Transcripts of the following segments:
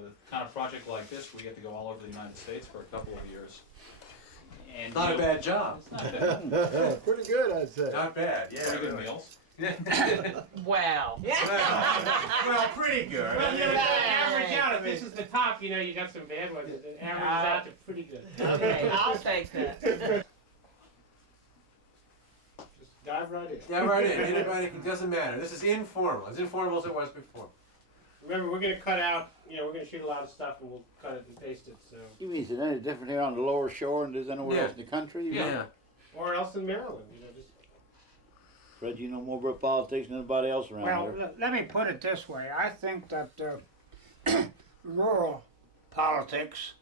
the kind of project like this, we get to go all over the United States for a couple of years. And Not a bad job. It's not bad. Pretty good, I'd say. Not bad, yeah. Pretty good really. meals. Wow. Well, pretty good. Well, you know, average out. If this is the top, you know, you got some bad ones. It averages out to pretty good. Okay, I'll take that. Just dive right in. Yeah, right in. Anybody, it doesn't matter. This is informal. As informal as it was before. Remember, we're going to cut out, you know, we're going to shoot a lot of stuff and we'll cut it and paste it, so. You mean, is it any different here on the lower shore than there's anywhere Yeah. else in the country? Yeah. Or else in Maryland, you know, just. Fred, you know more about politics than anybody else around Well, here. let me put it this way. I think that rural politics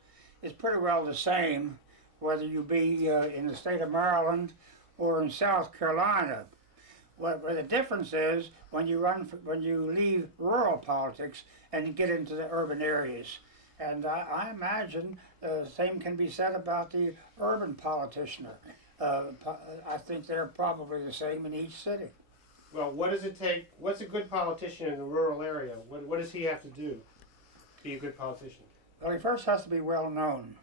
is pretty well the same whether you be in the state of Maryland or in South Carolina. Where the difference is when you leave rural politics and get into the urban areas. And I imagine the same can be said about the urban politician. I think they're probably the same in each city. Well, what does it take? What's a good politician in a rural area? What does he have to do to be a good politician? Well, he first has to be well known.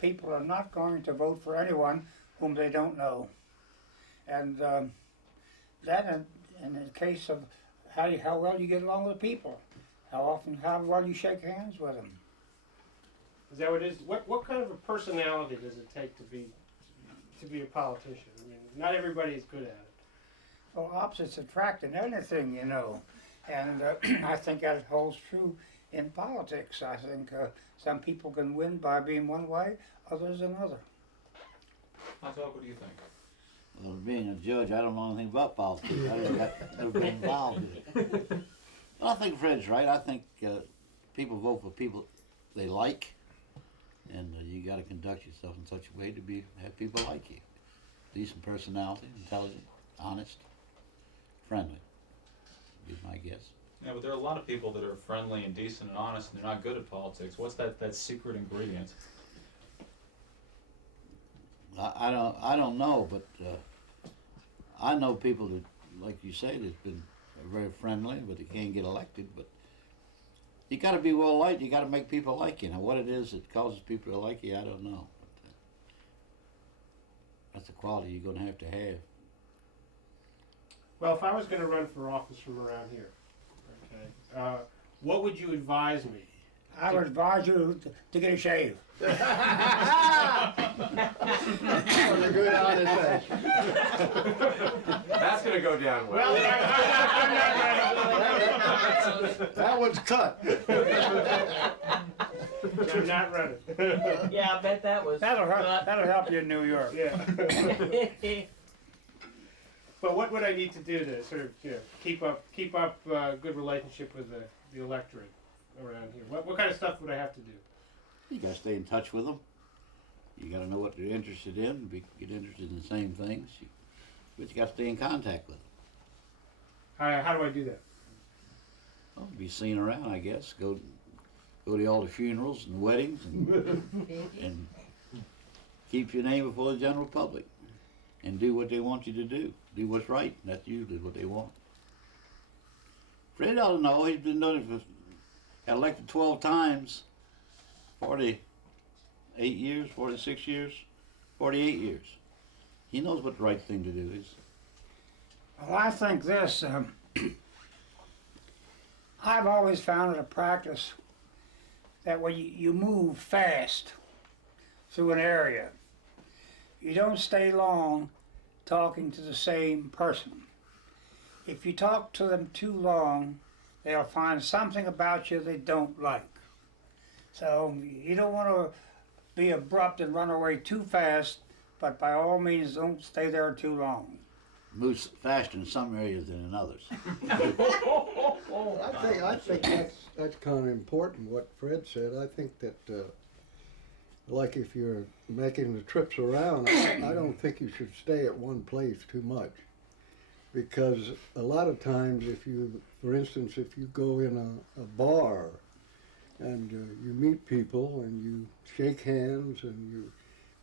People are not going to vote for anyone whom they don't know. And that in the case of how well you get along with people, how well you shake hands with them. Is that what it is? What kind of a personality does it take to be a politician? I mean, not everybody is good at it. Well, opposites attract in anything, you know. And I think that holds true in politics. I think some people can win by being one way, others another. Hot dog, what do you think? Well, being a judge, I don't know anything about politics. I've never been involved in it. Well, I think Fred's right. I think people vote for people they like, and you got to conduct yourself in such a way to have people like you. Decent personality, intelligent, honest, friendly. Be my guess. Yeah, but there are a lot of people that are friendly and decent and honest, and they're not good at politics. What's that secret ingredient? I don't know, but I know people that, like you say, that's been very friendly, but they can't get elected. But you got to be well liked. You got to make people like you. Now, what it is that causes people to like you, I don't know. But, that's a quality you're going to have. Well, if I was going to run for office from around here, okay, what would you advise me? I would advise you to get a shave. That was a good honest answer. That's going to go down well. That one's cut. I'm not running. Yeah, I bet that was. That'll help you in New York. Yeah. But what would I need to do to sort of keep up a good relationship with the electorate around here? What kind of stuff would I have to do? You got to stay in touch with them. You got to know what they're interested in. Get interested in the same things. But you got to stay in contact with them. How do I do that? Well, be seen around, I guess. Go to all the funerals and weddings and keep your name before the general public. And do what they want you to do. Do what's right. That's usually what they want. Fred ought to know. He's been doing it got elected 12 times, 48 years, 46 years, 48 years. He knows what the right thing to do is. Well, I think this. I've always found it a practice that when you move fast through an area, you don't stay long talking to the same person. If you talk to them too long, they'll find something about you they don't like. So you don't want to be abrupt and run away too fast, but by all means don't stay there too long. Moves faster in some areas than in others. I think that's kind of important what Fred said. I think that like if you're making the trips around, I don't think you should stay at one place too much, because a lot of times for instance, if you go in a bar and you meet people and you shake hands and you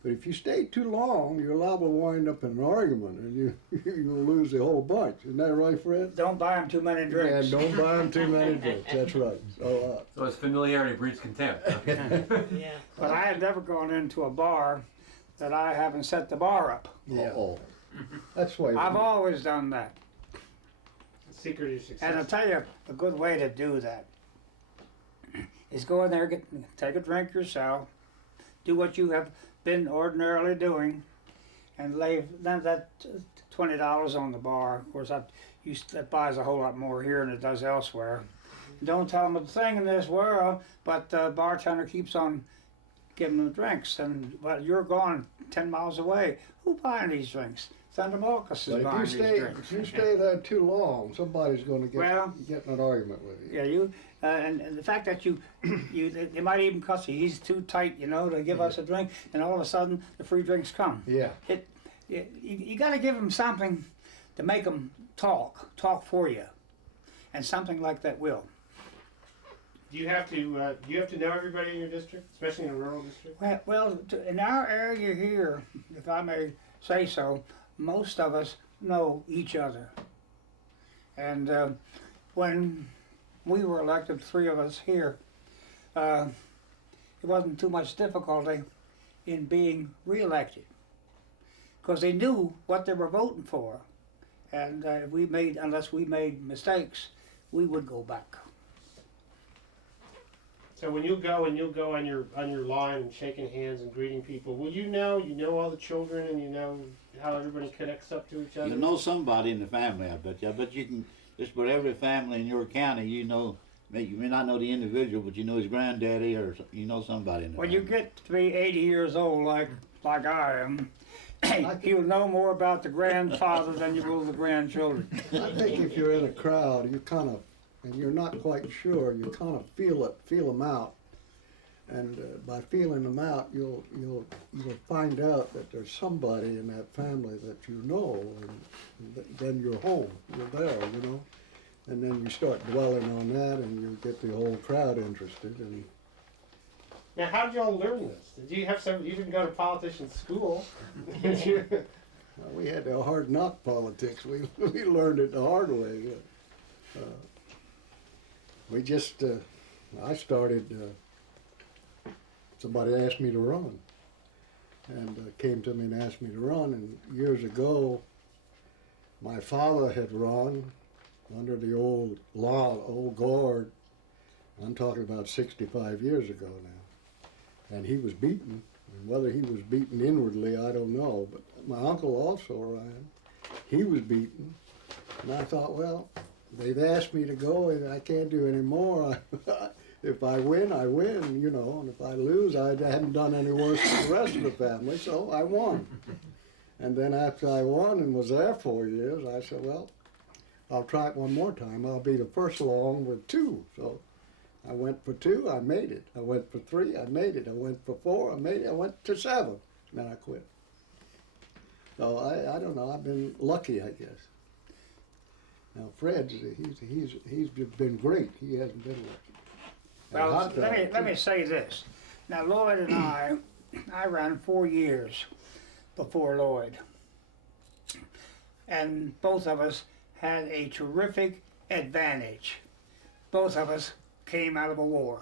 But if you stay too long, you're liable to wind up in an argument, and you'll lose the whole bunch. Isn't that right, Fred? Don't buy them too many drinks. And don't buy them too many drinks. That's right. So, So it's familiarity breeds contempt. Yeah. But I have never gone into a bar that I haven't set the bar up. yeah, Oh, that's why. I've always done that. The secret of your success. And I'll tell you a good way to do that is go in there, take a drink yourself, do what you have been ordinarily doing, and lay that $20 on the bar. Of course, that buys a whole lot more here than it does elsewhere. Don't tell them a thing in this world, but the bartender keeps on giving them drinks, and but you're gone 10 miles away. Who buying these drinks? Thunder Marcus is But buying if these you stay, drinks. if you stay there too long, somebody's going to get in an argument with you. Yeah, you and the fact that they might even cuss you. He's too tight, to give us a drink, and all of a sudden the free drinks come. Yeah. You got to give them something to make them talk for you, and something like that will. Do you have to know everybody in your district, especially in a rural district? Well, in our area here, if I may say so, most of us know each other. And when we were elected, 3 of us here, it wasn't too much difficulty in being reelected, because they knew what they were voting for, and unless we made mistakes, we would go back. So when you'll go on your line and shaking hands and greeting people, will you know all the children and you know how everybody connects up to each other? you know somebody in the family, I bet you. I bet you can, just about every family in your county, you may not know the individual, but you know his granddaddy or you know somebody in the When family. you get to be 80 years old, like I am, you'll know more about the grandfather than you will the grandchildren. I think if you're in a crowd, you kind of, and you're not quite sure, you kind of feel them out, and by feeling them out, you'll find out that there's somebody in that family that you know, and then you're home, you're there, and then you start dwelling on that, and you get the whole crowd interested. And Now, how did y'all learn this? Did you have you didn't go to politician school? Did you? we had the hard knock politics. We learned it the hard way. We just, I started, somebody asked me to run, and came to me and asked me to run, and years ago, my father had run under the old law, old guard. I'm talking about 65 years ago now, and he was beaten, and whether he was beaten inwardly, I don't know, but my uncle also ran. He was beaten, and I thought, well, they've asked me to go, and I can't do any more. If I win, I win, and if I lose, I hadn't done any worse than the rest of the family, so I won. And then after I won and was there 4 years, I said, well, I'll try it one more time. I'll be the first along with 2. So I went for 2, I made it. I went for 3, I made it. I went for 4, I made it. I went to 7, then I quit. So I don't know, I've been lucky, I guess. Now Fred's, he's been great. He hasn't been lucky. Well, let me say this. Now, Lloyd and I ran 4 years before Lloyd, and both of us had a terrific advantage. Both of us came out of a war.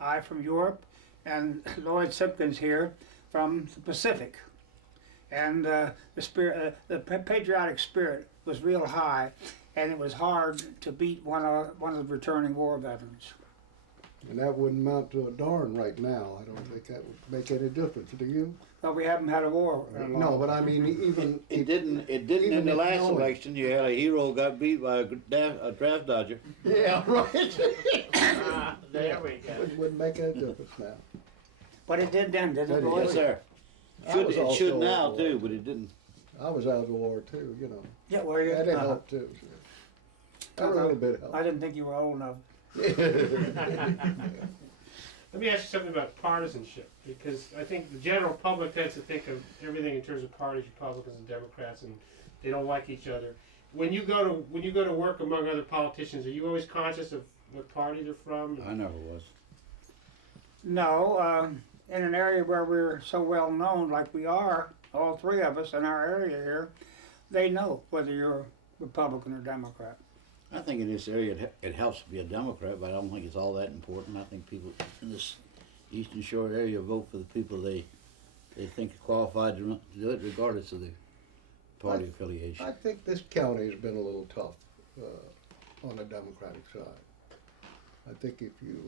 I from Europe, and Lloyd Simpkins here from the Pacific. And the patriotic spirit was real high, and it was hard to beat one of the returning war veterans. And that wouldn't amount to a darn right now. I don't think that would make any difference. Do you? Well, we haven't had a war. in a long No, but I mean, even It didn't even in the if last knowing- election. You had a hero got beat by a draft dodger. yeah, right. There we go. It wouldn't make any difference now. But it did then, didn't it, Lloyd? Yes, sir. I Should, was it should also now at war. too, but it didn't. I was out of the war too. Yeah, were you? That didn't help too. Every little bit I didn't think you were old enough. helped. Let me ask you something about partisanship, because I think the general public tends to think of everything in terms of parties, Republicans and Democrats, and they don't like each other. When you go to work among other politicians, are you always conscious of what party they're from? I never was. No, in an area where we're so well known, like we are, all three of us in our area here, they know whether you're Republican or Democrat. I think in this area it helps to be a Democrat, but I don't think it's all that important. I think people in this Eastern Shore area vote for the people they think are qualified to do it, regardless of the party affiliation. I think this county has been a little tough on the Democratic side. I think if you,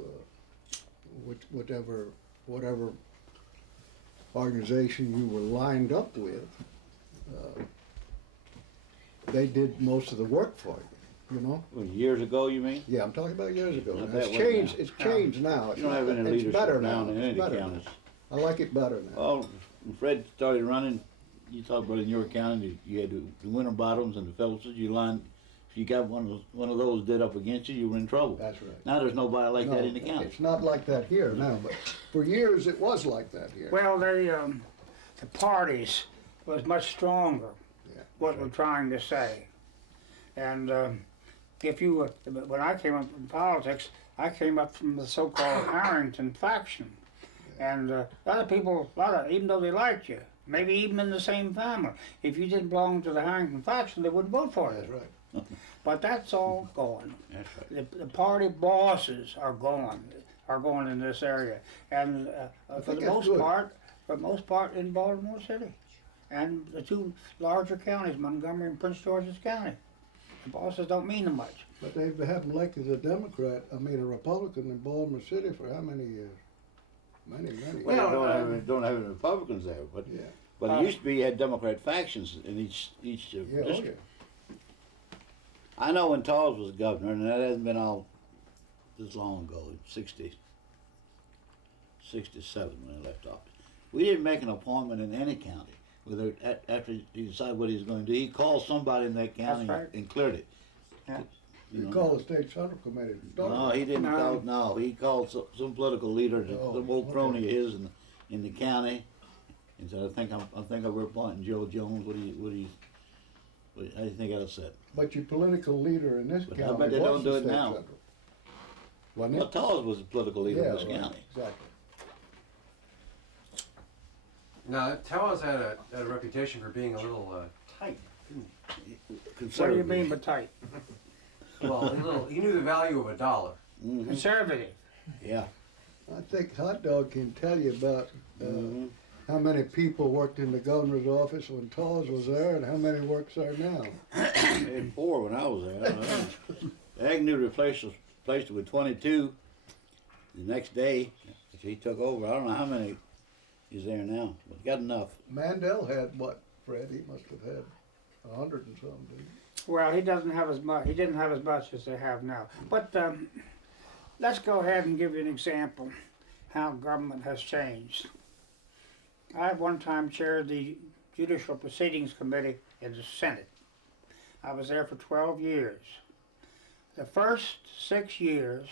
whatever organization you were lined up with, they did most of the work for you know? Well, years ago, you mean? Yeah, I'm talking about years ago. Not Now, it's that way changed. now. It's changed now. You don't have any It's leadership better now now. in It's any better counties. now. I like it better now. Well, when Fred started running, you talked about in your county, you had the winter bottoms and the Phillipses. You lined, if you got one of those dead up against you, you were in trouble. That's right. Now there's nobody like No, that in the county. It's not like that here now, but for years it was like that here. Well, the parties was much stronger, Yeah, what we're trying to say. And if you, when I came up in politics, I came up from the so-called Harrington faction. And a lot of people, even though they liked you, maybe even in the same family, if you didn't belong to the Harrington faction, they wouldn't vote for That's you. right. But that's all gone. That's right. The party bosses are gone in this area. And for think the that's good. most part in Baltimore City. And the two larger counties, Montgomery and Prince George's County. The bosses don't mean them much. But they haven't elected a Democrat, a Republican in Baltimore City for how many years? Many. Well, don't have any Republicans there, but Yeah. it used to be you had Democrat factions in each Yeah, oh, district. I know when Tawes was governor, and that hasn't been all this long ago, 67 when he left office. We didn't make an appointment in any county. Whether after he decided what he was going to do, he called somebody in that county That's right. and cleared it. Yeah. You You know? call the state central committee. to start No, with. he didn't No. call. No, he called some political leader, Oh, some old crony okay. of his in the county, and said, "I think we're appointing Joe Jones. How do you think that'll set?" But your political leader in this But county I bet they was don't the do it state now. central. Wasn't Well, it? Tawes was a political leader in this right, county. exactly. Now, Towers had a reputation for being a little tight. What do you mean by tight? Well, he knew the value of a dollar. Mm-hmm. Conservative. Yeah. I think Hot Dog can tell you about Mm-hmm. how many people worked in the governor's office when Tawes was there and how many works there now. They had 4 when I was there. Agnew replaced it with 22. The next day, he took over. I don't know how many is there now, but got enough. Mandel had what, Fred? He must have had 100 and something, didn't he? Well, he doesn't have as much. He didn't have as much as they have now. But let's go ahead and give you an example how government has changed. I at one time chaired the Judicial Proceedings Committee in the Senate. I was there for 12 years. The first 6 years,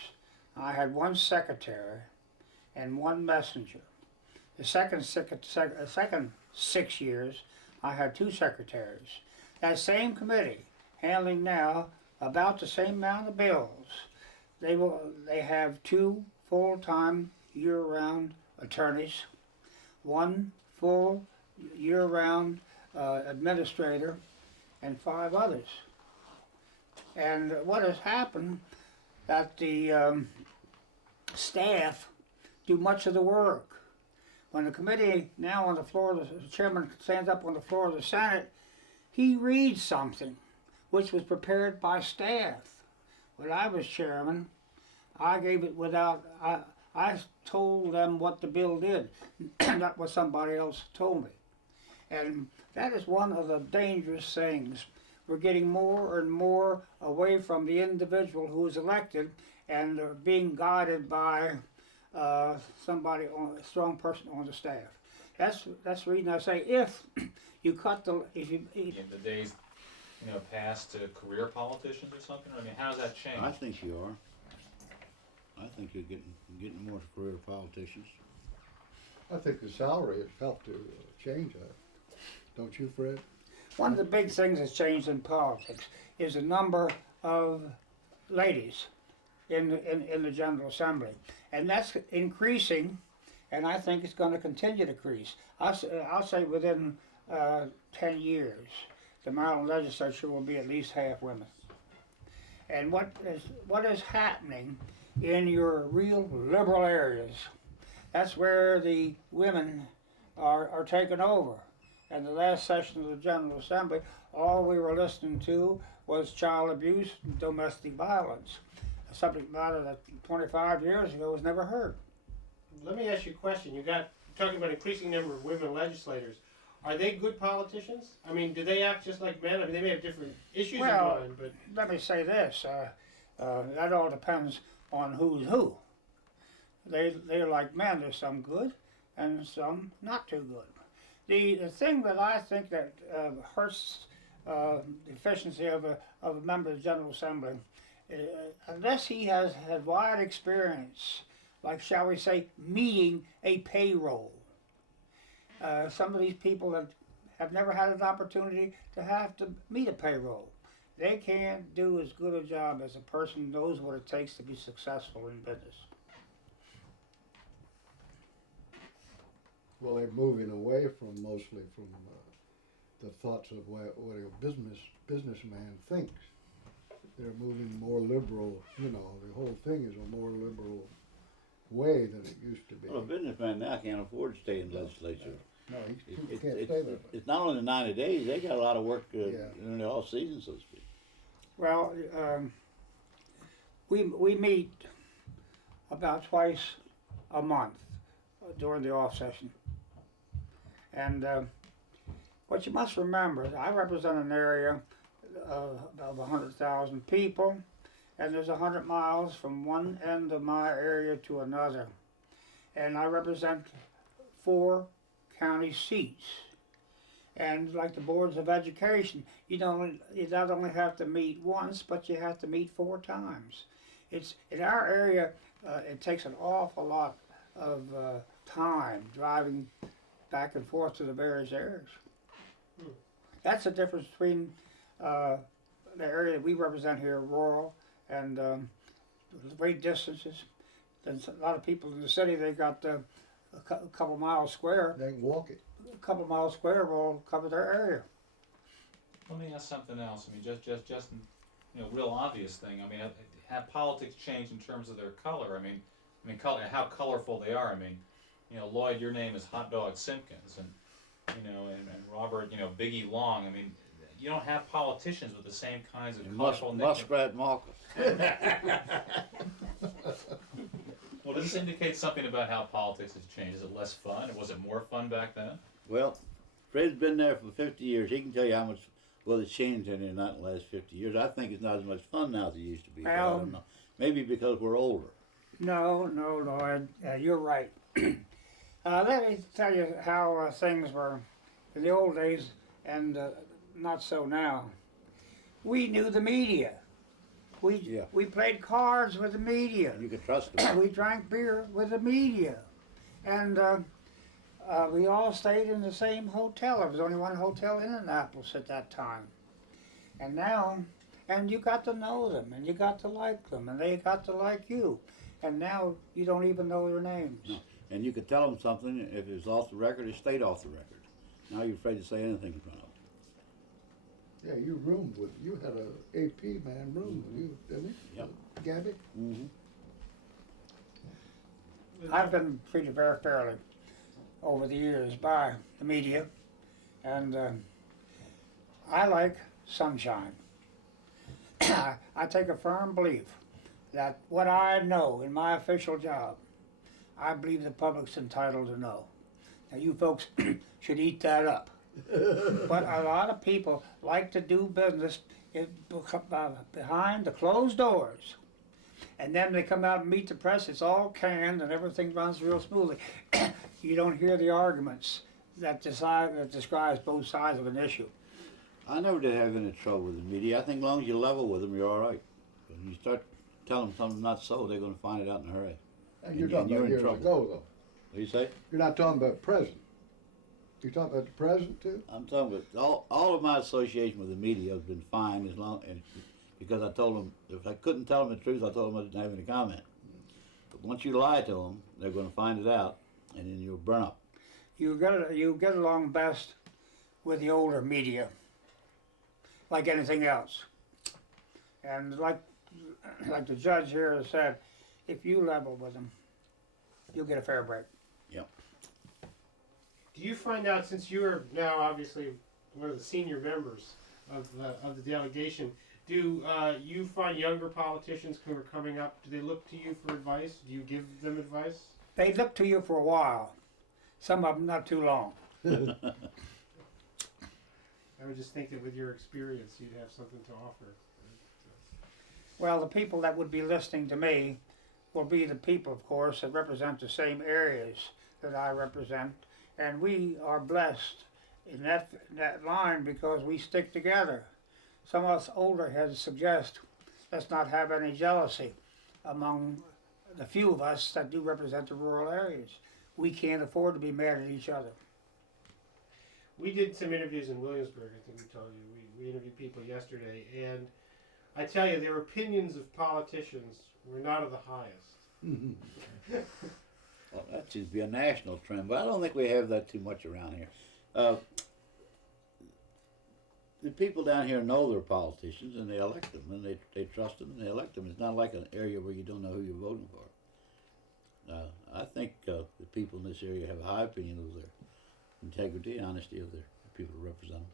I had one secretary and one messenger. The second 6 years, I had 2 secretaries. That same committee, handling now about the same amount of bills, they have 2 full-time year-round attorneys, 1 full year-round administrator, and 5 others. And what has happened that the staff do much of the work. When the committee now on the floor, the chairman stands up on the floor of the Senate, he reads something which was prepared by staff. When I was chairman, I gave it without, I told them what the bill did, not what somebody else told me. And that is one of the dangerous things. We're getting more and more away from the individual who is elected and are being guided by somebody, a strong person on the staff. That's the reason I say if you cut the, In the days, past to career politicians or something? I mean, how does that change? I think you are. I think you're getting more career politicians. I think the salary has helped to change that. Don't you, Fred? One of the big things that's changed in politics is the number of ladies in the General Assembly, and that's increasing and I think it's going to continue to increase. I'll say within 10 years, the Maryland legislature will be at least half women. And what is happening in your real liberal areas, that's where the women are taking over. And the last session of the General Assembly, all we were listening to was child abuse and domestic violence, a subject matter that 25 years ago was never heard. Let me ask you a question. You're talking about increasing number of women legislators. Are they good politicians? I mean, do they act just like men? I mean, they may have different issues Well, in mind, but let me say this, that all depends on who's who. They're like men, there's some good and some not too good. The thing that I think that hurts the efficiency of a member of the General Assembly, unless he has had wide experience, like shall we say, meeting a payroll. Some of these people that have never had an opportunity to have to meet a payroll. They can't do as good a job as a person who knows what it takes to be successful in business. Well, they're moving away mostly from the thoughts of what a businessman thinks. They're moving more liberal, the whole thing is a more liberal way than it used to be. Well, a businessman now can't afford to stay in the legislature. No, he It- can't it's- stay there. It's not only the 90 days, they got a lot of work Yeah. in the off season, so to speak. Well, we meet about twice a month during the off session. And what you must remember is I represent an area of 100,000 people, and there's 100 miles from one end of my area to another. And I represent 4 county seats. And like the boards of education, you not only have to meet once, but you have to meet 4 times. It's in our area. It takes an awful lot of time driving back and forth to the various areas. That's the difference between the area that we represent here, rural, and great distances. There's a lot of people in the city. They got a couple miles square. They can walk it. A couple miles square will cover their area. Let me ask something else. I mean, just real obvious thing. I mean, have politics changed in terms of their color? I mean, how colorful they are. I mean, Lloyd, your name is Hot Dog Simpkins, and and Robert, Biggie Long. I mean, you don't have politicians with the same kinds of colorful nicknames. Muskrat Malcolm. Well, does this indicate something about how politics has changed? Is it less fun? Was it more fun back then? Well, Fred's been there for 50 years. He can tell you how much it's changed in there not in the last 50 years. I think it's not as much fun now as it used to be. But I don't know. Maybe because we're older. No, Lloyd, you're right. Let me tell you how things were in the old days and not so now. We knew the media. We played cards with the media. You could trust them. We drank beer with the media. And we all stayed in the same hotel. There was only one hotel in Annapolis at that time. And now, and you got to know them, and you got to like them, and they got to like you. And now you don't even know their names. No. And you could tell them something. If it was off the record, it stayed off the record. Now you're afraid to say anything in front of them. Yeah, you had a AP man room with you, didn't you? Yep. Gabby? Mm-hmm. I've been treated very fairly over the years by the media, and I like sunshine. I take a firm belief that what I know in my official job, I believe the public's entitled to know. Now you folks should eat that up. But a lot of people like to do business behind the closed doors. And then they come out and meet the press, it's all canned and everything runs real smoothly. You don't hear the arguments that describes both sides of an issue. I never did have any trouble with the media. I think as long as you level with them, you're all right. When you start telling them something not so, they're going to find it out in a hurry. And you're And talking you're about in years trouble. ago, though. What do you say? You're not talking about present. You're talking about the present, too? I'm talking about all of my association with the media has been fine because I told them, if I couldn't tell them the truth, I told them I didn't have any comment. But once you lie to them, they're going to find it out, and then you'll burn up. You get along best with the older media, like anything else. And like the judge here has said, if you level with them, you'll get a fair break. Do you find out, since you are now obviously one of the senior members of the delegation, do you find younger politicians who are coming up, do they look to you for advice? Do you give them advice? They look to you for a while. Some of them not too long. I would just think that with your experience, you'd have something to offer. Well, the people that would be listening to me will be the people, of course, that represent the same areas that I represent. And we are blessed in that line because we stick together. Some of us older heads suggest let's not have any jealousy among the few of us that do represent the rural areas. We can't afford to be mad at each other. We did some interviews in Williamsburg, I think we told you. We interviewed people yesterday, and I tell you, their opinions of politicians were not of the highest. Well, that seems to be a national trend, but I don't think we have that too much around here. The people down here know their politicians, and they elect them, and they trust them, and they elect them. It's not like an area where you don't know who you're voting for. I think the people in this area have a high opinion of their integrity and honesty of the people who represent them.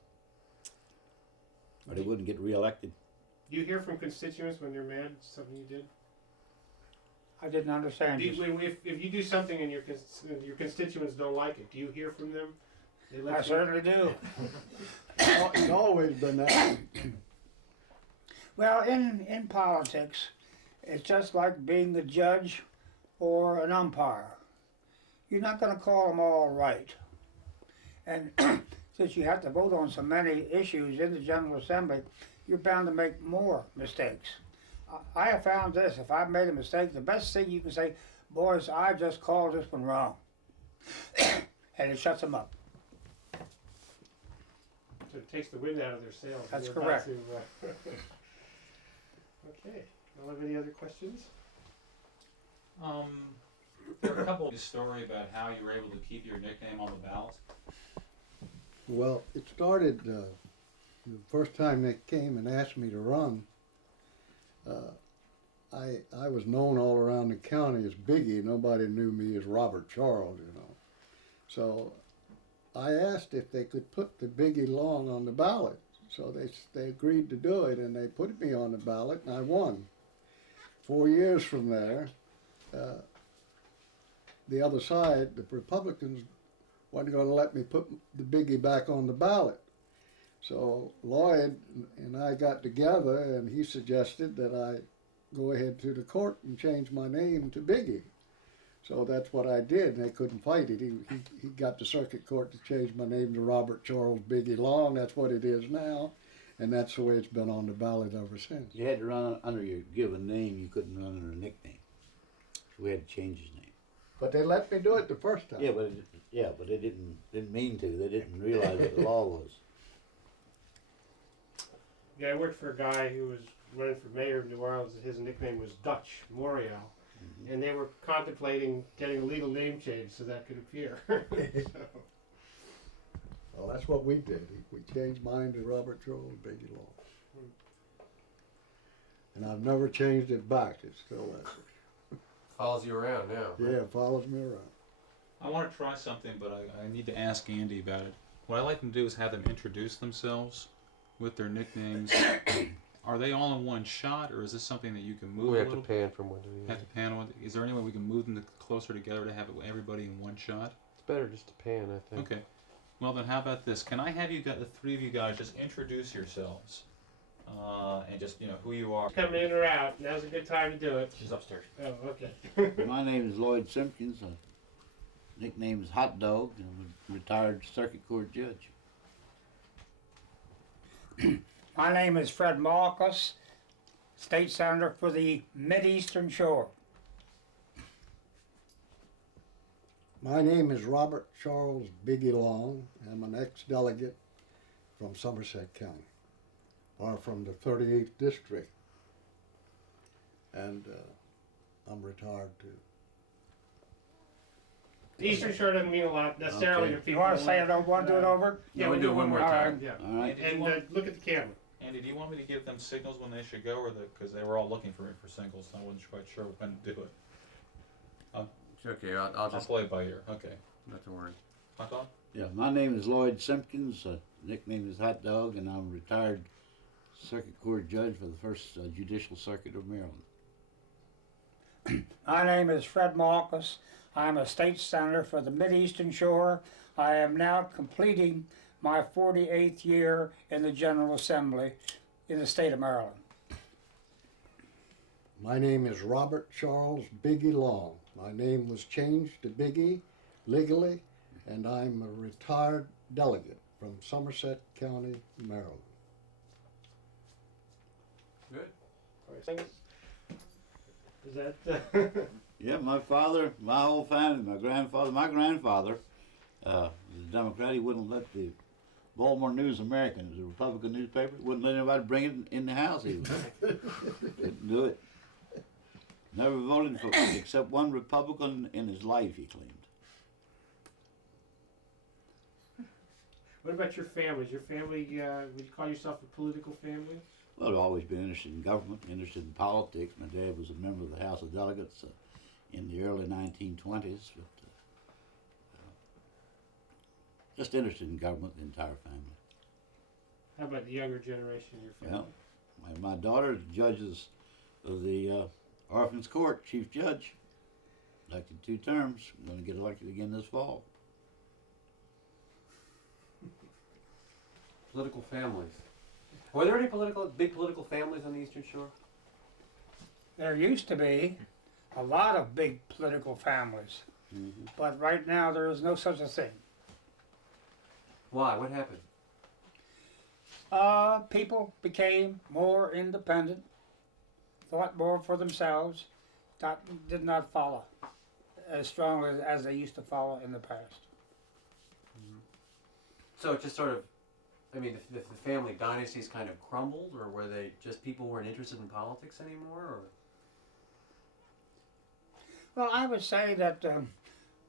Or they wouldn't get reelected. Do you hear from constituents when they're mad at something you did? I didn't understand Do you. you, if you do something and your constituents don't like it, do you hear from them? They let I you- certainly do. It's always been that. Well, in politics, it's just like being the judge or an umpire. You're not going to call them all right. And since you have to vote on so many issues in the General Assembly, you're bound to make more mistakes. I have found this: if I've made a mistake, the best thing you can say, boys, I just called this one wrong. And it shuts them up. So it takes the wind out of their sails. That's They're about correct. to, okay. Y'all have any other questions? There are a couple of stories about how you were able to keep your nickname on the ballot. Well, it started the first time they came and asked me to run. I was known all around the county as Biggie. Nobody knew me as Robert Charles, you know. So I asked if they could put the Biggie Long on the ballot. So they agreed to do it, and they put me on the ballot, and I won. 4 years from there, the other side, the Republicans, wasn't going to let me put the Biggie back on the ballot. So Lloyd and I got together, and he suggested that I go ahead to the court and change my name to Biggie. So that's what I did, and they couldn't fight it. He got the circuit court to change my name to Robert Charles Biggie Long. That's what it is now, and that's the way it's been on the ballot ever since. You had to run under your given name. You couldn't run under a nickname. So we had to change his name. But they let me do it the first time. Yeah, but they didn't mean to. They didn't realize what the law was. Yeah, I worked for a guy who was running for mayor of New Orleans. His nickname was Dutch Morial. And they were contemplating getting a legal name change so that could appear. So, Well, that's what we did. We changed mine to Robert Charles Biggie Long. And I've never changed it back. It's still that. Follows you around now. Yeah, it follows me around. I want to try something, but I need to ask Andy about it. What I like to do is have them introduce themselves with their nicknames. Are they all in one shot, or is this something that you can move We a have to little? pan from one to the other. Have to pan one. Is there any way we can move them closer together to have everybody in one shot? It's better just to pan, I think. Okay. Well then, how about this? Can I have you the three of you guys just introduce yourselves, and just who you are? come in or out. Now's a good time to do it. She's upstairs. Oh, okay. My name is Lloyd Simpkins. Nickname is Hot Dog. I'm a retired circuit court judge. My name is Fred Marcus, State Senator for the Mid-Eastern Shore. My name is Robert Charles Biggie Long. I'm an ex-delegate from Somerset County, or from the 38th District. And I'm retired too. Eastern Shore doesn't mean a lot necessarily Okay. to people. You wanna say it over, wanna do it over? Yeah, No, we'll do it one more All time, right. yeah. All right. Andy, do you And want, look at the camera. Andy, do you want me to give them signals when they should go, or because they were all looking for me for singles, so I wasn't quite sure when to do it. It's okay, I'll I'll just, play it by ear. Okay. not to worry. Hot dog? Yeah, my name is Lloyd Simpkins. Nickname is Hot Dog, and I'm a retired circuit court judge for the First Judicial Circuit of Maryland. My name is Fred Marcus. I'm a state senator for the Mid-Eastern Shore. I am now completing my 48th year in the General Assembly in the state of Maryland. My name is Robert Charles Biggie Long. My name was changed to Biggie legally, and I'm a retired delegate from Somerset County, Maryland. Good. All right, singles? Is that, Yeah, my father, my whole family, my grandfather was a Democrat. He wouldn't let the Baltimore News American, it was a Republican newspaper, wouldn't let anybody bring it in the house even. Couldn't do it. Never voted for except one Republican in his life, he claimed. what about your family? Is your family, would you call yourself a political family? Well, I've always been interested in government, interested in politics. My dad was a member of the House of Delegates in the early 1920s. But, just interested in government, the entire family. How about the younger generation in your family? My daughter judges of the Orphans Court, chief judge, elected 2 terms, going to get elected again this fall. Political families. Were there any big political families on the Eastern Shore? There used to be a lot of big political families, Mm-hmm. but right now there is no such a thing. Why? What happened? People became more independent, thought more for themselves, did not follow as strongly as they used to follow in the past. So it just sort of, I mean, the family dynasties kind of crumbled, or were they just people weren't interested in politics anymore, or? Well, I would say that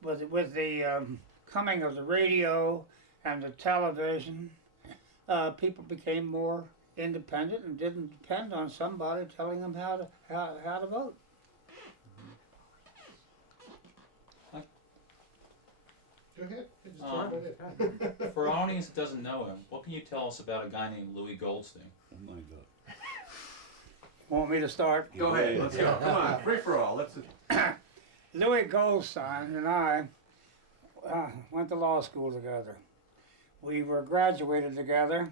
with the coming of the radio and the television, people became more independent and didn't depend on somebody telling them how to vote. Go ahead. For our audience that doesn't know him, what can you tell us about a guy named Louis Goldstein? Oh my God. Want me to start? Go ahead, let's go. Come on, free for all. Let's. Louis Goldstein and I went to law school together. We were graduated together.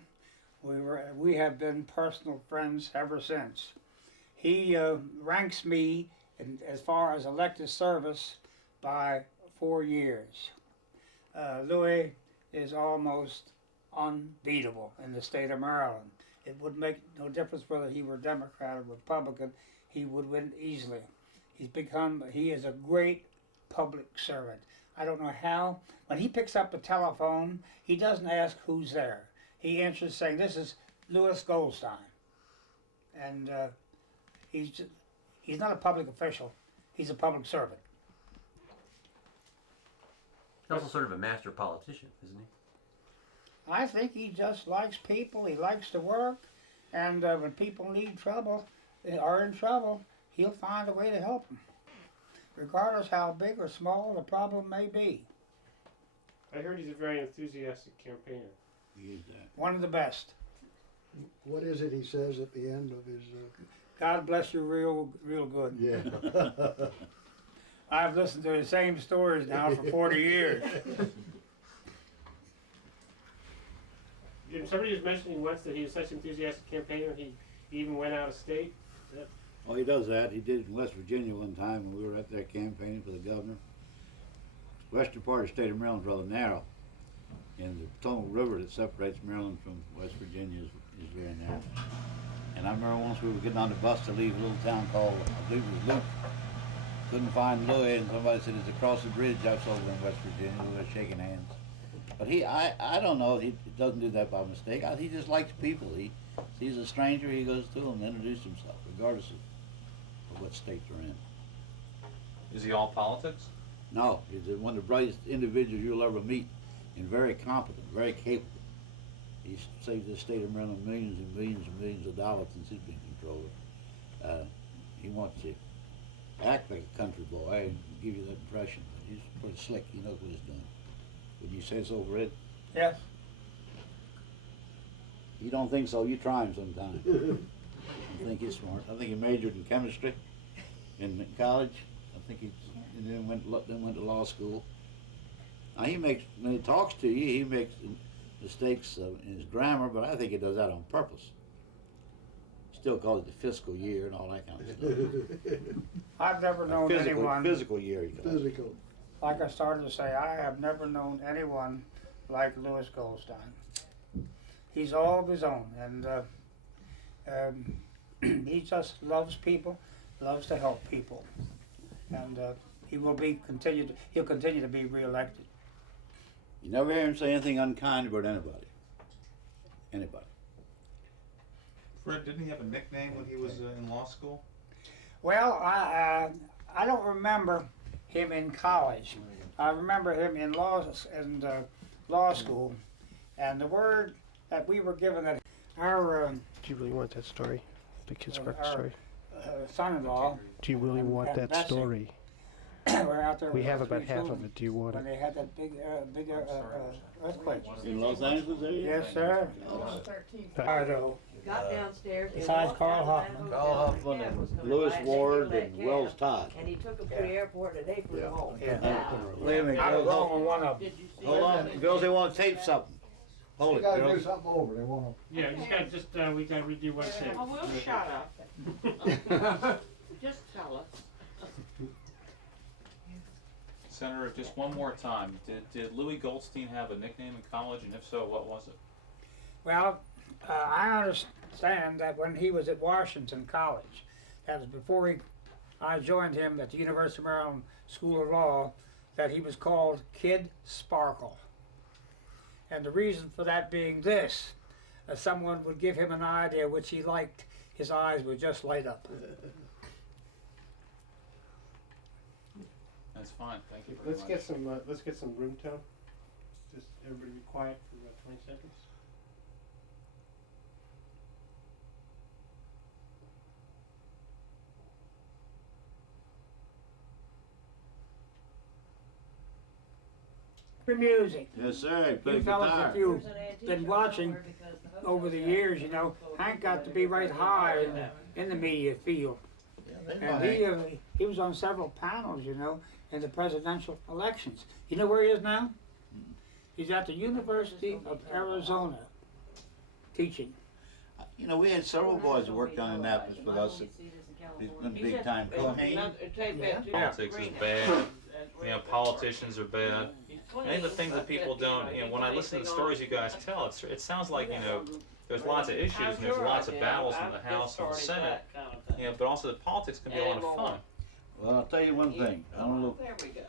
We have been personal friends ever since. He ranks me as far as elected service by 4 years. Louis is almost unbeatable in the state of Maryland. It would make no difference whether he were Democrat or Republican, he would win easily. He is a great public servant. I don't know how, when he picks up the telephone, he doesn't ask who's there. He answers saying, "This is Louis Goldstein." And he's not a public official, he's a public servant. He's also sort of a master politician, isn't he? I think he just likes people, he likes to work, and when people need trouble, are in trouble, he'll find a way to help them, regardless how big or small the problem may be. I heard he's a very enthusiastic campaigner. He is that. One of the best. What is it he says at the end of his? God bless you real good. Yeah. I've listened to the same stories now for 40 years. Somebody was mentioning once that he was such an enthusiastic campaigner, he even went out of state. Oh, he does that. He did it in West Virginia one time when we were out there campaigning for the governor. The western part of the state of Maryland is rather narrow, and the Potomac River that separates Maryland from West Virginia is very narrow. And I remember once we were getting on the bus to leave a little town called, I believe it was Luke. Couldn't find Louis, and somebody said it's across the bridge. That's over in West Virginia. We were shaking hands. But I don't know. He doesn't do that by mistake. He just likes people. He sees a stranger, he goes to him and introduces himself, regardless of what state they're in. Is he all politics? No, he's one of the brightest individuals you'll ever meet, and very competent, very capable. He's saved the state of Maryland millions and millions and millions of dollars since he's been controller. He wants to act like a country boy. I give you that impression. He's pretty slick. He knows what he's doing. Would you say so, Red? Yes. You don't think so? You try him sometime. I think he's smart. I think he majored in chemistry in college. I think and then went to law school. Now he makes, when he talks to you, he makes mistakes in his grammar, but I think he does that on purpose. Still calls it the fiscal year and all that kind of stuff. I've never known anyone, Physical year, he calls it. Physical. like I started to say, I have never known anyone like Louis Goldstein. He's all of his own, and he just loves people, loves to help people, and he'll continue to be reelected. You never hear him say anything unkind about anybody. Anybody. Fred, didn't he have a nickname when he was in law school? Well, I don't remember him in college. I remember him in law school, and the word that we were given at our Do you really want that story? The Pittsburgh our- story? son-in-law. Do you really want and that Bessie story? were out there. We with have the about three half of children it. Do you want when it? they had that big earthquake. In Los Angeles area? Yes, sir. Idaho. Got downstairs. and Besides walked Carl out of that Hoffman. hotel. Carl Hoffman The cab was and coming Lewis by, and Ward they and let Wells cab. Todd. And he took them to Yeah. the airport today for Yeah. a walk. Yeah. Wait a minute, I was girls, on one of them. Did you see hold on, that? girls, they want to tape something. Hold They it, gotta do girls. something over, they wanna. Yeah, we gotta redo one thing. Oh, well, shut up. Just tell us. Senator, just one more time. Did Louis Goldstein have a nickname in college, and if so, what was it? Well, I understand that when he was at Washington College, that was before I joined him at the University of Maryland School of Law, that he was called Kid Sparkle. And the reason for that being this, someone would give him an idea which he liked, his eyes would just light up. That's fine. Thank you very Let's much. get some room tone. Just everybody be quiet for about 20 seconds. For music. Yes, sir, he plays You fellas, guitar. if you There's an antique been shop watching somewhere because the hotel over the was years, open. you know, Hank got to be right high in the media field. And he was on several panels, you know, in the presidential elections. You know where he is now? He's at the University of Arizona teaching. You know, we had several boys who worked on Annapolis with us. When big time Cocaine. Politics is bad. You know, politicians are bad. I think the things that people don't, you know, when I listen to the stories you guys tell, it sounds like, you know, there's lots of issues and there's lots of battles in the House and the Senate, you know, but also the politics can be a lot of fun. Well, I'll tell you one thing. I don't know. There we go.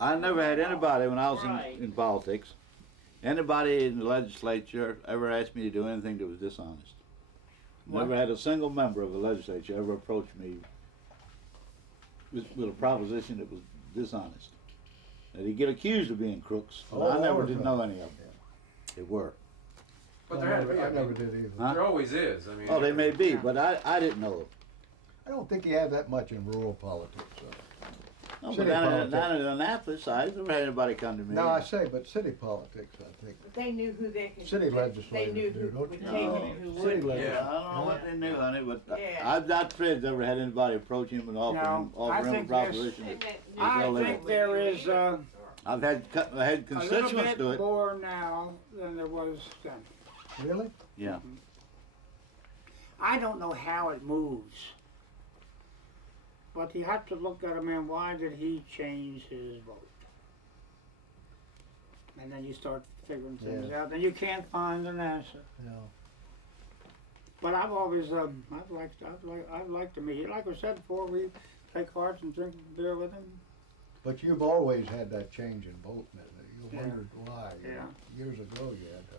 I never had anybody when I was Right. in politics, anybody in the legislature ever asked me to do anything that was dishonest. Never had a single member of the legislature ever approach me with a proposition that was dishonest. Now, they get accused of being crooks, but I never did know any of them. They were. But there had to be. I I never mean, did either. Huh? there always is. I mean. Oh, they may be, but I didn't know them. I don't think you have that much in rural politics, so. No, but City down politics. in Annapolis, I never had anybody come to me. No, I say, but city politics, I think. But they knew who they could. City They legislators knew do, who don't would you? take it No, and who city wouldn't. legislators. Yeah, I don't know what they knew, honey, but Yeah. I'm not Fred's ever had anybody approach him and offer him I a think proposition. They that- met- I illegal. think there is I had a little constituents bit do it. more now than there was then. Really? Yeah. I don't know how it moves. But you have to look at him and why did he change his vote? And then you start figuring things out, and you can't find an answer. No. But I've always, I'd like to meet. Like I said before, we take cards and drink beer with him. But you've always had that change in vote, isn't it? You Yeah. wondered why. You Yeah. know. Years ago you had to.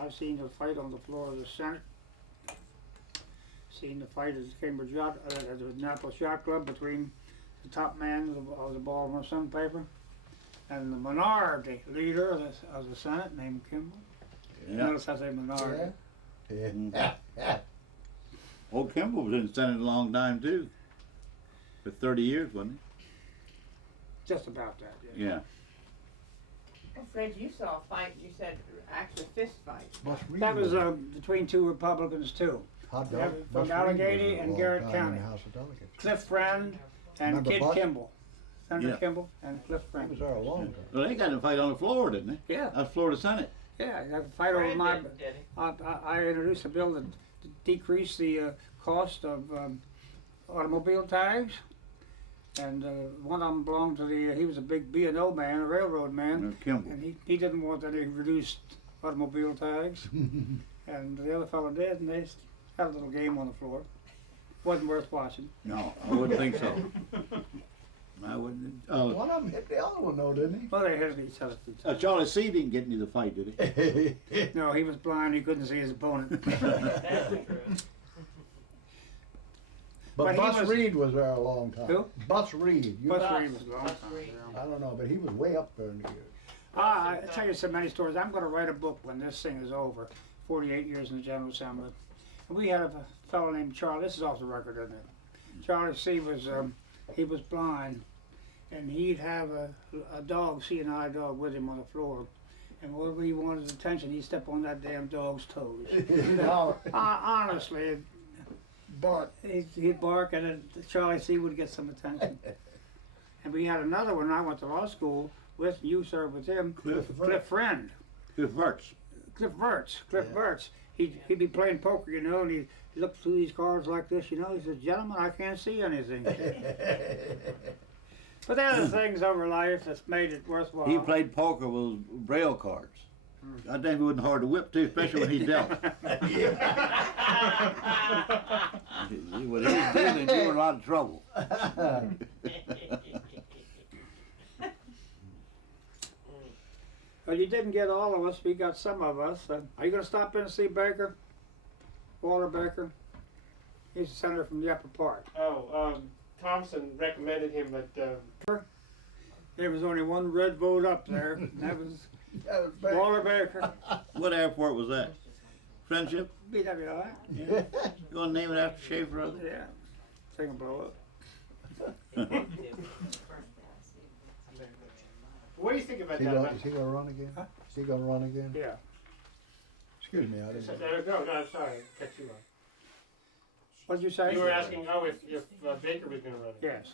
I've seen the fight on the floor of the Senate. Seen the fight at the Cambridge Yacht, at the Annapolis Yacht Club between the top man of the Baltimore Sun paper, and the minority leader of the Senate named Kimball. Yeah. Notice I say minority. Old Kimball was in the Senate a long time too. For 30 years, wasn't Just about that. he? Yeah. Well, Fred, you saw a fight, you said, actually fist fight. That was between two Republicans too. From Allegheny and Garrett County. Cliff Friend and Remember Kid Buck? Kimball. Senator Yeah. Kimball and Cliff He Friend. was there a long time. Well, they got in a fight on the floor, didn't they? Yeah, That's Florida Senate. yeah, that fight over Fred my. did he? I introduced a bill to decrease the cost of automobile tags, and one of them belonged to the. He was a big B&O man, a railroad man, Kimball. and he didn't want any reduced automobile tags, and the other fellow did, and they had a little game on the floor. Wasn't worth watching. No, I wouldn't think so. I wouldn't. One of them hit the other one though, didn't Well, they hit each other. Charlie C. didn't get into the fight, did he? he? No, he was blind. He couldn't see his opponent. That's true. But But he Bus was- Reed was there a long time. Who? Bus Reed. You- Bus Bus- Reed was a long Bus time. Reed. Yeah. I don't know, but he was way up there in the years. I tell you so many stories. I'm going to write a book when this thing is over. 48 years in the General Assembly. And we had a fellow named Charlie. This is off the record, isn't it? Charlie C. was he was blind, and he'd have a dog, CNI dog, with him on the floor. And whenever he wanted attention, he'd step on that damn dog's toes. Honestly, he'd bark, and then Charlie C. would get some attention. And we had another one. I went to law school with. You served with him. Cliff Friend. Cliff Virts. Cliff Virts. He'd be playing poker, you know, and he'd look through these cards like this, you know. He says, "Gentlemen, I can't see anything." But there are things over life that's made it worthwhile. He played poker with braille cards. I think it wasn't hard to whip too, especially when he dealt. When he was dealing, you were in a lot of trouble. Well, you didn't get all of us. We got some of us. Are you going to stop in and see Baker? Walter Baker? He's a senator from the Upper Park. Thompson recommended him, but There was only one red vote up there, and that was Walter Baker. What airport was that? Friendship? BWI. You want to name it after Schaefer? Other? Yeah. Thing will blow up. what do you think about Is he that? gonna, is he gonna run again? Huh? Is he gonna run again? Yeah. Excuse me, I didn't. There we go. No, I'm sorry, I cut you off. What did you say? You were asking, if Baker was going to run it. Yes.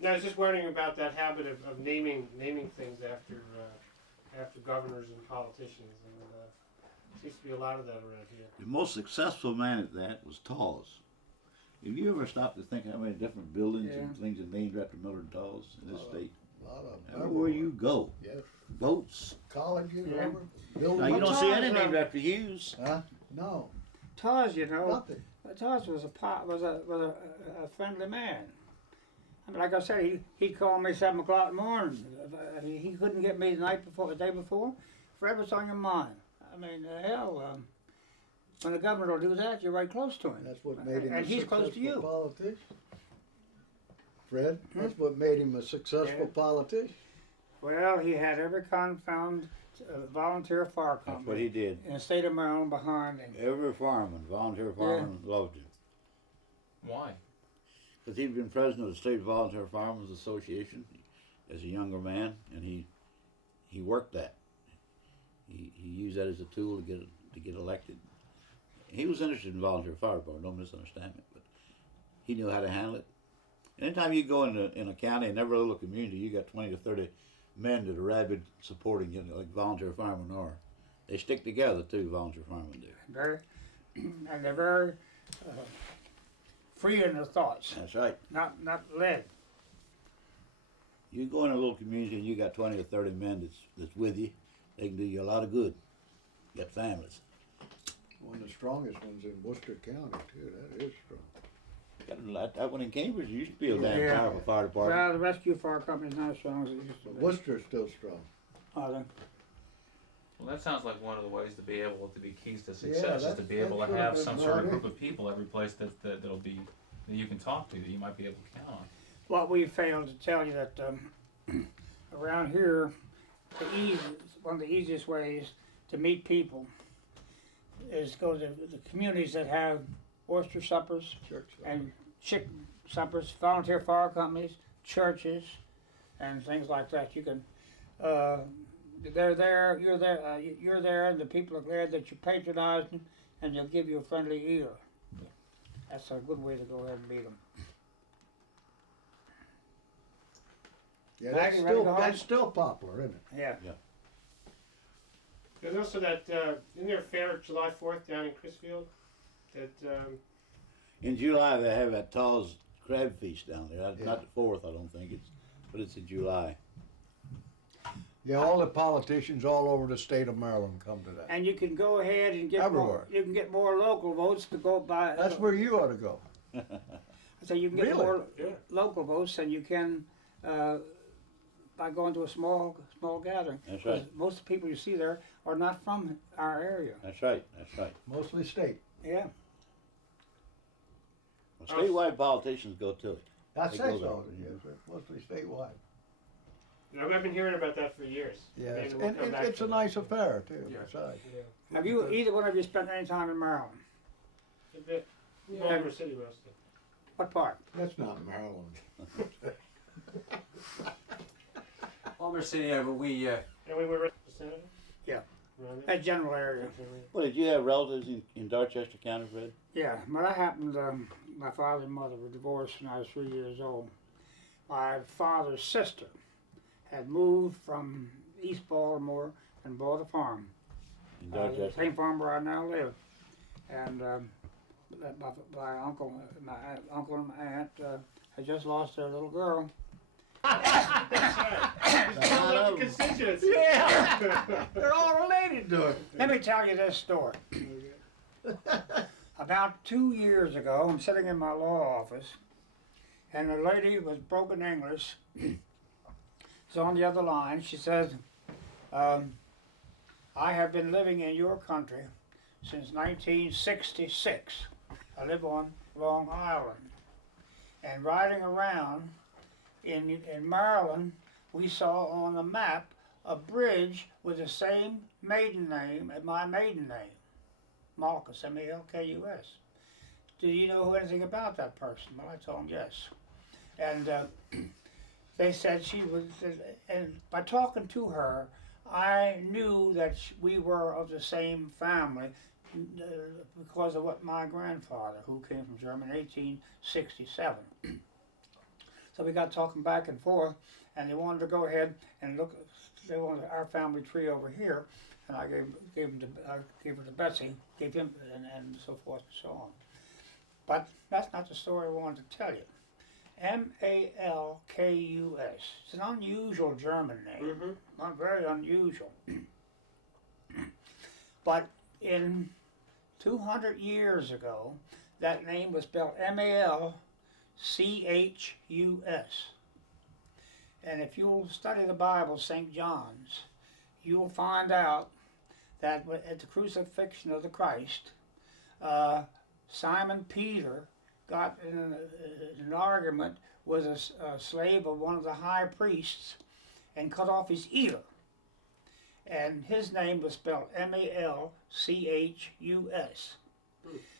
No, I was just wondering about that habit of naming things after governors and politicians, and seems to be a lot of that around here. The most successful man at that was Tawes. Have you ever stopped to think how many different buildings and things are named after Mildred Tawes in this state? A lot of them. Everywhere you go, Yes. boats. Colleges, Yeah. remember? Now Buildings. you don't see any Tawes, named after Hughes. Huh? No, Taz, you know, nothing. Taz was a friendly man. I mean, like I said, he'd call me 7 o'clock in the morning. If, he couldn't get me the day before. Fred, what's on your mind? I mean, hell, when the governor will do that, you're right close to him. That's what made him And a he's close to successful you. politician. Fred, that's what made him a successful politician. Well, he had every confound volunteer fire That's company what he did. in the state of Maryland behind him. Every fireman, volunteer fireman, loved him. Why? Because he'd been president of the State Volunteer Firemen's Association as a younger man, and he worked that. He used that as a tool to get elected. He was interested in volunteer fire department. Don't misunderstand me, but he knew how to handle it. Anytime you go in a county, in every little community, you got 20 to 30 men that are rabid supporting you, like volunteer firemen are. They stick together too. Volunteer firemen do. Very, and they're very free in their thoughts, That's right. not led. You go in a little community and you got 20 or 30 men that's with you, they can do you a lot of good. You got families. One of the strongest ones in Worcester County too. That is strong. That one in Cambridge used to be a damn Yeah. powerful fire department. Well, the rescue fire company's not as strong as it used to But be. Worcester's still strong. Are they? Well, that sounds like one of the ways to be able to be keys to Yeah, success is to that- be able that to should have have been some sort of brought group in. of people every place that'll be that you can talk to, that you might be able to count on. What we failed to tell you that around here, one of the easiest ways to meet people is go to the communities that have oyster suppers Church. and chicken suppers, volunteer fire companies, churches, and things like that. You can, they're there, you're there, and the people are glad that you patronized them, and they'll give you a friendly ear. That's a good way to go ahead and meet them. Yeah, Maggie, ready to go home? that's still popular, isn't it? Yeah. There's also that, isn't there a fair July 4th down in Chrisfield? That, In July, they have that Tall's Crab Feast down there. Not the 4th, I don't think but it's in July. Yeah, all the politicians all over the state of Maryland come to that. And you can go ahead and get Everywhere. more, you can get more local votes to go by. That's where you ought to go. So you can get Really? more Yeah. local votes than you can by going to a small gathering. That's 'Cause right. most of the people you see there are not from our area. That's right. That's right. Mostly state. Yeah. Well, statewide politicians go to it. That's They go so. there. Yes, it's mostly statewide. I've been hearing about that for years. Yeah, Maybe we'll and come back it's to a that. nice affair too. Yeah. Besides, Yeah. Have you, either one of you spent any time in Maryland? A bit. Baltimore City mostly. What part? that's not Maryland. Palmer City, but we, And we were Senator? Yeah. Around there? That general area. Well, did you have relatives in Dorchester County, Fred? Yeah, well, that happened, my father and mother were divorced when I was 3 years old. My father's sister had moved from East Baltimore and bought a farm. In The Dorchester? same farm where I now live. And my uncle and my aunt had just lost their little girl. The constituency. Yeah, they're all related to it. Let me tell you this story. About 2 years ago, I'm sitting in my law office, and a lady with broken English is on the other line. She says, I have been living in your country since 1966. I live on Long Island. And riding around in Maryland, we saw on the map a bridge with the same maiden name as my maiden name. Malkus, M-A-L-K-U-S. Do you know anything about that person? Well, I told them yes. And they said she was, and by talking to her, I knew that we were of the same family because of what my grandfather, who came from Germany in 1867. So we got talking back and forth, and they wanted to go ahead and look. They wanted our family tree over here, and I gave it to Betsy, gave him, and so forth and so on. But that's not the story I wanted to tell you. M-A-L-K-U-S. It's an unusual German name, Mm-hmm. not very unusual. But in 200 years ago, that name was spelled M-A-L-C-H-U-S. And if you'll study the Bible, St. John's, you'll find out that at the crucifixion of the Christ, Simon Peter got in an argument with a slave of one of the high priests and cut off his ear. And his name was spelled M-A-L-C-H-U-S.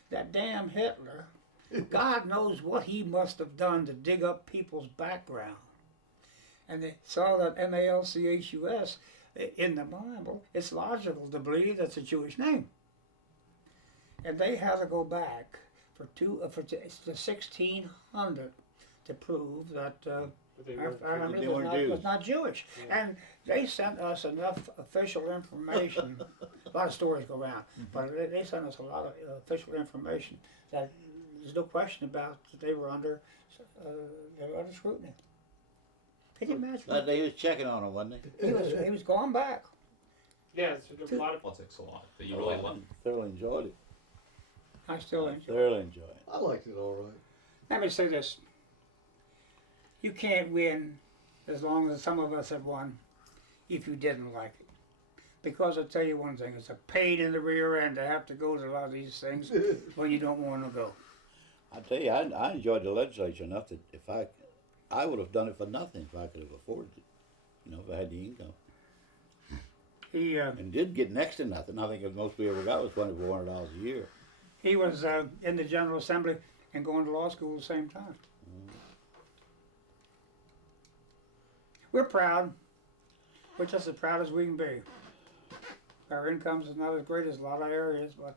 That damn Hitler, God knows what he must have done to dig up people's background. And they saw that M-A-L-C-H-U-S in the Bible. It's logical to believe that's a Jewish name. And they had to go back to 1600 to prove that our family They weren't Jews. was not Jewish. Yeah. And they sent us enough official information. A lot of stories go around, but they sent us a lot of official information that there's no question about that they were under scrutiny. Can you imagine? They was checking on him, wasn't they? He was going back. Yeah, there's a lot of Politics a lot, that you really love. Thoroughly enjoyed it. I still enjoy. Thoroughly enjoyed it. I liked it all right. Let me say this. You can't win as long as some of us have won if you didn't like it. Because I'll tell you one thing, it's a pain in the rear end to have to go to a lot of these things when you don't want to go. I tell you, I enjoyed the legislature enough that if I would have done it for nothing if I could have afforded it. You know, if I had the income. He And did get next to nothing. I think the most we ever got was $2,400 a year. he was in the General Assembly and going to law school at the same time. We're proud. We're just as proud as we can be. Our incomes is not as great as a lot of areas, but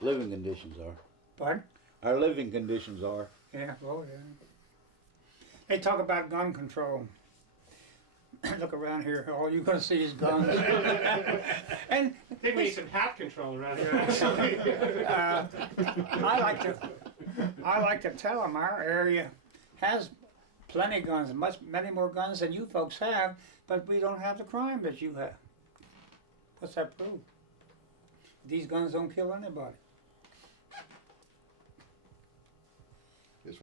Living conditions are. but Our living conditions are. yeah, well, yeah. They talk about gun control. Look around here, all you're gonna see is guns. And I think we need some hat control around here, actually. I like to tell them our area has plenty of guns, many more guns than you folks have, but we don't have the crime that you have. What's that prove? These guns don't kill anybody.